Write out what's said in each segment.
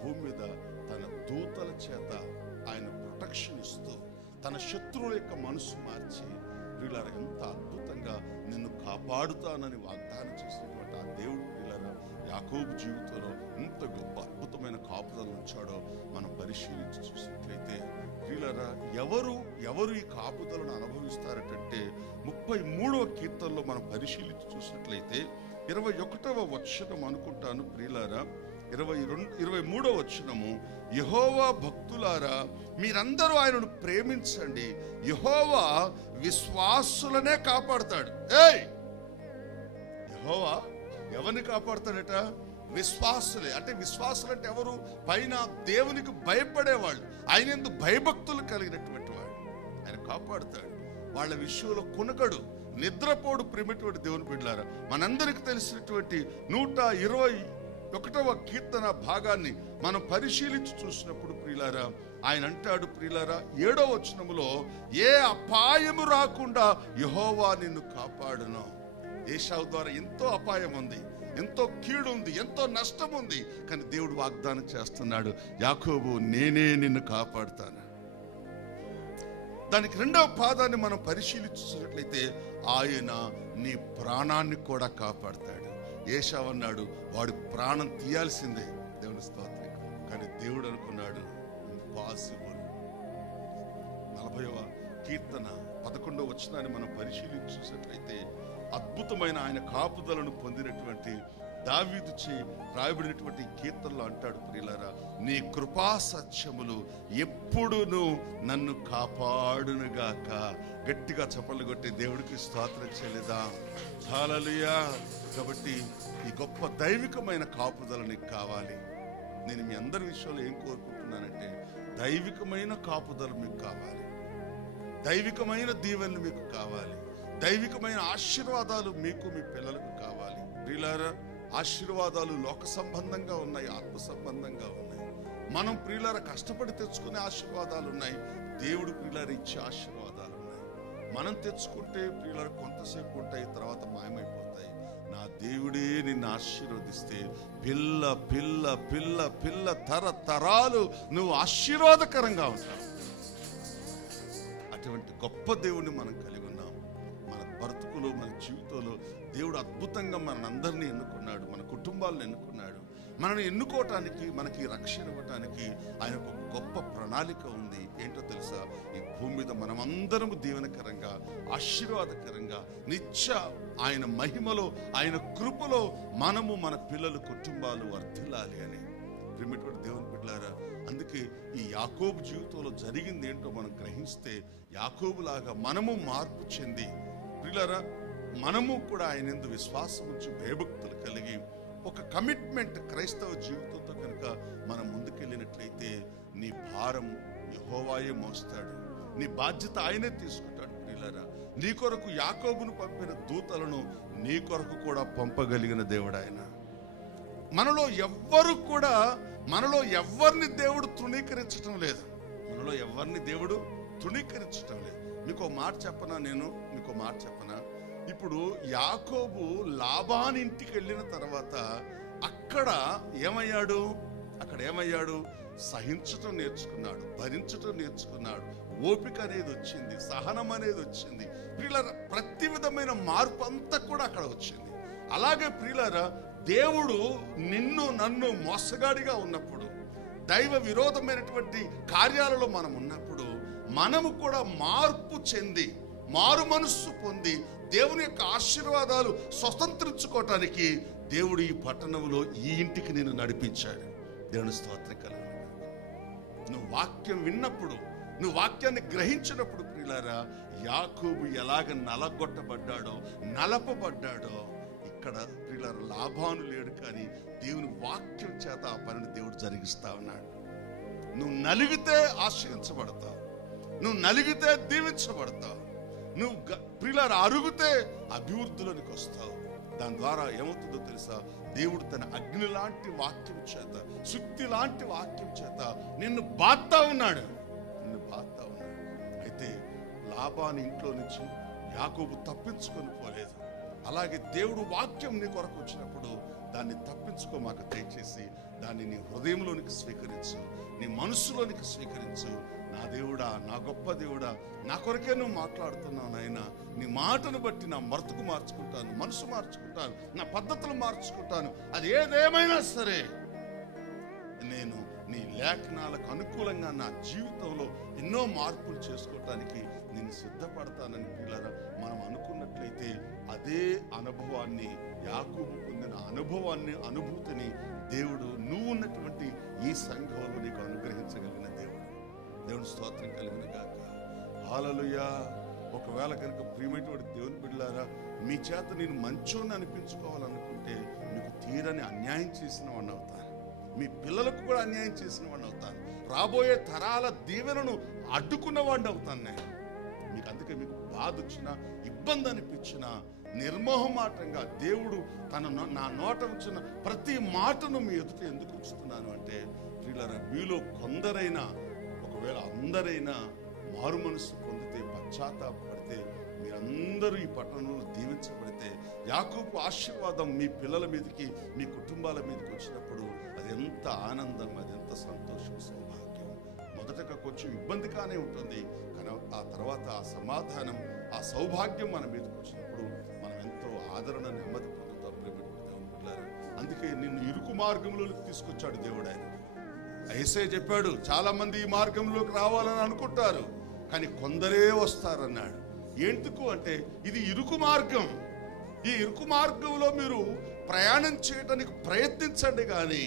భూమి మీద తన దూతల చేత ఆయన ప్రొటెక్షన్ ఇస్తూ తన శత్రువుల యొక్క మనసు మార్చి వీళ్ళారా ఎంత అద్భుతంగా నిన్ను కాపాడుతానని వాగ్దానం చేసినటువంటి ఆ దేవుడు వీళ్ళారా యాకోబు జీవితంలో ఎంత గొప్ప అద్భుతమైన కాపుదల ఉంచాడో మనం పరిశీలించి చూసినట్లయితే వీళ్ళారా ఎవరు ఈ కాపుదలను అనుభవిస్తారటంటే 33వ కీర్తనలో మనం పరిశీలించి చూసినట్లయితే 21వ వచనం అనుకుంటాను ప్రియులారా, 23వ వచనము, యెహోవా భక్తులారా మీరందరూ ఆయనను ప్రేమించండి, యెహోవా విశ్వాసులనే కాపాడుతాడు. యెహోవా ఎవరిని కాపాడుతాడట? విశ్వాసులే. అంటే విశ్వాసులు అంటే ఎవరు? పైన దేవునికి భయపడేవాళ్ళు, ఆయన యందు భయభక్తులు కలిగినటువంటి వాడు ఆయన కాపాడుతాడు. వాళ్ళ విషయంలో కొనకడు, నిద్రపోడు. ప్రేమటువంటి దేవుని బిడ్డలారా, మనందరికి తెలిసినటువంటి 121వ కీర్తన భాగాన్ని మనం పరిశీలించి చూసినప్పుడు ప్రియులారా, ఆయన అంటాడు ప్రియులారా 7వ వచనములో, ఏ అపాయము రాకుండా యెహోవా నిన్ను కాపాడును. ఏశావు ద్వారా ఎంతో అపాయం ఉంది, ఎంతో కీడు ఉంది, ఎంతో నష్టం ఉంది, కానీ దేవుడు వాగ్దానం చేస్తున్నాడు, యాకోబు నేనే నిన్ను కాపాడుతాను. దానికి 2వ పాదాన్ని మనం పరిశీలించినట్లయితే, ఆయన నీ ప్రాణాన్ని కూడా కాపాడుతాడు. ఏశావు అన్నాడు వాడు ప్రాణం తీయాల్సిందే, దేవుని స్తోత్రం. కానీ దేవుడు అనుకున్నాడు ఇంపాసిబుల్. 40వ కీర్తన 11వ వచనాన్ని మనం పరిశీలించి చూసినట్లయితే, అద్భుతమైన ఆయన కాపుదలను పొందినటువంటి దావీదు చే రాయబడినటువంటి కీర్తనలో అంటాడు ప్రియులారా, నీ కృపా సత్యములు ఎప్పుడును నన్ను కాపాడునుగాక. గట్టిగా చప్పట్లు కొట్టి దేవుడికి స్తోత్రం చేయలేదా? హల్లెలూయా. కాబట్టి ఈ గొప్ప దైవికమైన కాపుదల నీకు కావాలి. నేను మీ అందరి విషయంలో ఏం కోరుకుంటున్నానంటే, దైవికమైన కాపుదల మీకు కావాలి, దైవికమైన దీవెనలు మీకు కావాలి, దైవికమైన ఆశీర్వాదాలు మీకు మీ పిల్లలకు కావాలి. ప్రియులారా, ఆశీర్వాదాలు లోక సంబంధంగా ఉన్నాయి, ఆత్మ సంబంధంగా ఉన్నాయి. మనం ప్రియులారా కష్టపడి తెచ్చుకునే ఆశీర్వాదాలు ఉన్నాయి, దేవుడు ప్రియులారా ఇచ్చే ఆశీర్వాదాలు ఉన్నాయి. మనం తెచ్చుకుంటే ప్రియులారా కొంతసేపు ఉంటాయి, తర్వాత మాయమైపోతాయి. నా దేవుడే నిన్ను ఆశీర్వదిస్తే పిల్ల పిల్ల పిల్ల పిల్ల తరతరాలు నువ్వు ఆశీర్వాదకరంగా ఉంటావు. అటువంటి గొప్ప దేవుణ్ణి మనం కలిగి ఉన్నాం. మన బ్రతుకులో, మన జీవితంలో దేవుడు అద్భుతంగా మనందరినీ ఎన్నుకున్నాడు, మన కుటుంబాలను ఎన్నుకున్నాడు. మనల్ని ఎన్నుకోవటానికి, మనకి రక్షణ ఇవ్వటానికి ఆయనకు ఒక గొప్ప ప్రణాళిక ఉంది. ఏంటో తెలుసా? ఈ భూమి మీద మనమందరము దీవెనకరంగా, ఆశీర్వాదకరంగా, నిత్య ఆయన మహిమలో, ఆయన కృపలో మనము, మన పిల్లలు, కుటుంబాలు వర్ధిల్లాలి అని. ప్రియమైనటువంటి దేవుని బిడ్డలారా, అందుకే ఈ యాకోబు జీవితంలో జరిగింది ఏంటో మనం గ్రహిస్తే, యాకోబులాగా మనము మార్పు చెంది ప్రియులారా మనము కూడా ఆయన యందు విశ్వాసం ఉంచి భయభక్తులు కలిగి ఒక కమిట్మెంట్ క్రైస్తవ జీవితంతో కనుక మనం ముందుకెళ్ళినట్లయితే, నీ భారం యెహోవాయే మోస్తాడు, నీ బాధ్యత ఆయనే తీసుకుంటాడు. ప్రియులారా, నీ కొరకు యాకోబును పంపిన దూతలను నీ కొరకు కూడా పంపగలిగిన దేవుడు ఆయన. మనలో ఎవరిని దేవుడు తృణీకరించటం లేదు, మనలో ఎవరిని దేవుడు తృణీకరించటం లేదు. మీకు మాట చెప్పనా? మీకు మాట చెప్పనా? ఇప్పుడు యాకోబు లాబాను ఇంటికి వెళ్ళిన తర్వాత అక్కడ ఏమయ్యాడు? సహించటం నేర్చుకున్నాడు, భరించటం నేర్చుకున్నాడు, ఓపిక అనేది వచ్చింది, సహనం అనేది వచ్చింది. ప్రియులారా, ప్రతి విధమైన మార్పు అంతా కూడా అక్కడ వచ్చింది. అలాగే ప్రియులారా, దేవుడు నిన్ను నన్ను మోసగాడిగా ఉన్నప్పుడు, దైవ విరోధమైనటువంటి కార్యాలలో మనం ఉన్నప్పుడు, మనము కూడా మార్పు చెంది, మారు మనస్సు పొంది దేవుని యొక్క ఆశీర్వాదాలు స్వతంత్రించుకోవటానికి దేవుడు ఈ పట్టణంలో ఈ ఇంటికి నేను నడిపించాడు. దేవుని స్తోత్రం కలుగును. నువ్వు వాక్యం విన్నప్పుడు, నువ్వు వాక్యాన్ని గ్రహించినప్పుడు ప్రియులారా, యాకోబు ఎలాగ నలపబడ్డాడో ఇక్కడ ప్రియులారా లాబాను లేడు, కానీ దేవుని వాక్యం చేత ఆ పనిని దేవుడు జరిగిస్తా ఉన్నాడు. నువ్వు నలిగితే ఆశ్రయించబడతావు, నువ్వు నలిగితే దీవించబడతావు, నువ్వు ప్రియులారా అరుగుతే అభివృద్ధిలోనికి వస్తావు. దాని ద్వారా ఏమవుతుందో తెలుసా? దేవుడు తన అగ్ని లాంటి వాక్యం చేత, శుద్ధి లాంటి వాక్యం చేత నిన్ను బాత్తా ఉన్నాడు. అయితే లాబాను ఇంట్లో నుంచి యాకోబు తప్పించుకొని పోలేదు. అలాగే దేవుడు వాక్యం నీ కొరకు వచ్చినప్పుడు దాన్ని తప్పించుకో మాకు దయచేసి. దాన్ని నీ హృదయంలోనికి స్వీకరించు, నీ మనస్సులోనికి స్వీకరించు. నా దేవుడా, నా గొప్ప దేవుడా, నా కొరకే నువ్వు మాట్లాడుతున్నావు నాయనా. నీ మాటను బట్టి నా బ్రతుకు మార్చుకుంటాను, మనసు మార్చుకుంటాను, నా పద్ధతులు మార్చుకుంటాను. అది ఏదేమైనా సరే నేను నీ లేఖనాలకు అనుకూలంగా నా జీవితంలో ఎన్నో మార్పులు చేసుకోవటానికి నేను సిద్ధపడతానని పిల్లరా మనం అనుకున్నట్లయితే అదే అనుభవాన్ని, యాకోబు పొందిన అనుభూతిని దేవుడు నువ్వు ఉన్నటువంటి ఈ సంఘంలో నీకు అనుగ్రహించగలిగిన దేవుని స్తోత్రం కలిగిన గాక. హల్లెలూయా. ఒకవేళ కనుక ప్రియమైనటువంటి దేవుని బిడ్డలారా, మీ చేత నేను మంచోని అనిపించుకోవాలనుకుంటే మీకు తీరని అన్యాయం చేసిన వాడిని అవుతాను, మీ పిల్లలకు కూడా అన్యాయం చేసిన వాడిని అవుతాను, రాబోయే తరాల దీవెనను అడ్డుకున్న వాడిని అవుతాను నేను. మీకు అందుకే మీకు బాధ వచ్చినా, ఇబ్బంది అనిపించినా నిర్మోహమాటంగా దేవుడు నా నోట ఉంచిన ప్రతి మాటను మీ ఎదుట ఎందుకు ఉంచుతున్నాను అంటే, ప్రియులారా, మీలో కొందరైనా, ఒకవేళ అందరైనా మారు మనసు పొందితే, పశ్చాత్తాపడితే, మీరందరూ ఈ పట్టణంలో దీవించబడితే, యాకోబు ఆశీర్వాదం మీ పిల్లల మీదకి, మీ కుటుంబాల మీదకి వచ్చినప్పుడు అది ఎంత ఆనందం, అది ఎంత సంతోషం, సౌభాగ్యం. మొదటగా కొంచెం ఇబ్బందిగానే ఉంటుంది, కానీ ఆ తర్వాత ఆ సమాధానం, ఆ సౌభాగ్యం మన మీదకి వచ్చినప్పుడు మనం ఎంతో ఆదరణ, నెమ్మది పొందుతాం. ప్రియమైన అందుకే నిన్ను ఇరుకు మార్గంలోకి తీసుకొచ్చాడు దేవుడు. ఆయన యేసయ్య చెప్పాడు, చాలా మంది ఈ మార్గంలోకి రావాలని అనుకుంటారు, కానీ కొందరే వస్తారన్నాడు. ఎందుకు అంటే ఇది ఇరుకు మార్గం. ఈ ఇరుకు మార్గంలో మీరు ప్రయాణం చేయడానికి ప్రయత్నించండి, కానీ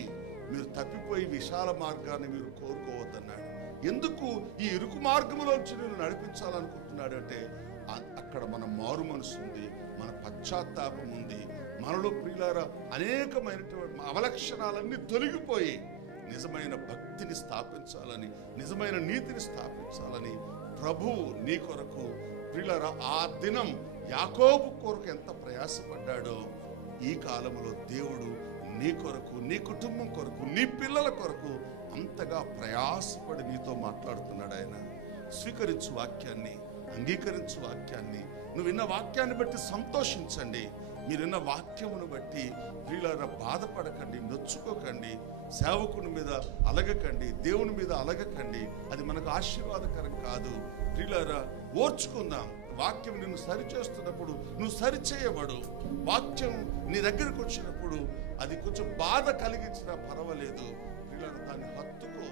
మీరు తప్పిపోయి విశాల మార్గాన్ని మీరు కోరుకోవద్దన్నాడు. ఎందుకు ఈ ఇరుకు మార్గంలోంచి నేను నడిపించాలనుకుంటున్నాడు అంటే, అక్కడ మన మారు మనసు ఉంది, మన పశ్చాత్తాపం ఉంది, మనలో ప్రియులారా అనేకమైనటువంటి అవలక్షణాలన్నీ తొలగిపోయి నిజమైన భక్తిని స్థాపించాలని, నిజమైన నీతిని స్థాపించాలని ప్రభువు నీ కొరకు, ప్రియులారా, ఆ దినం యాకోబు కొరకు ఎంత ప్రయాసపడ్డాడో ఈ కాలంలో దేవుడు నీ కొరకు, నీ కుటుంబం కొరకు, నీ పిల్లల కొరకు అంతగా ప్రయాసపడి నీతో మాట్లాడుతున్నాడు. ఆయన స్వీకరించు వాక్యాన్ని, అంగీకరించు వాక్యాన్ని. నువ్వు విన్న వాక్యాన్ని బట్టి సంతోషించండి. మీరు విన్న వాక్యమును బట్టి ప్రియులారా బాధపడకండి, నొచ్చుకోకండి, సేవకుని మీద అలగకండి, దేవుని మీద అలగకండి. అది మనకు ఆశీర్వాదకరం కాదు. ప్రియులారా, ఓర్చుకుందాం. వాక్యం నిన్ను సరిచేస్తున్నప్పుడు నువ్వు సరిచేయబడు. వాక్యం నీ దగ్గరకు వచ్చినప్పుడు అది కొంచెం బాధ కలిగించినా పర్వాలేదు, ప్రియులారా, దాన్ని హత్తుకో.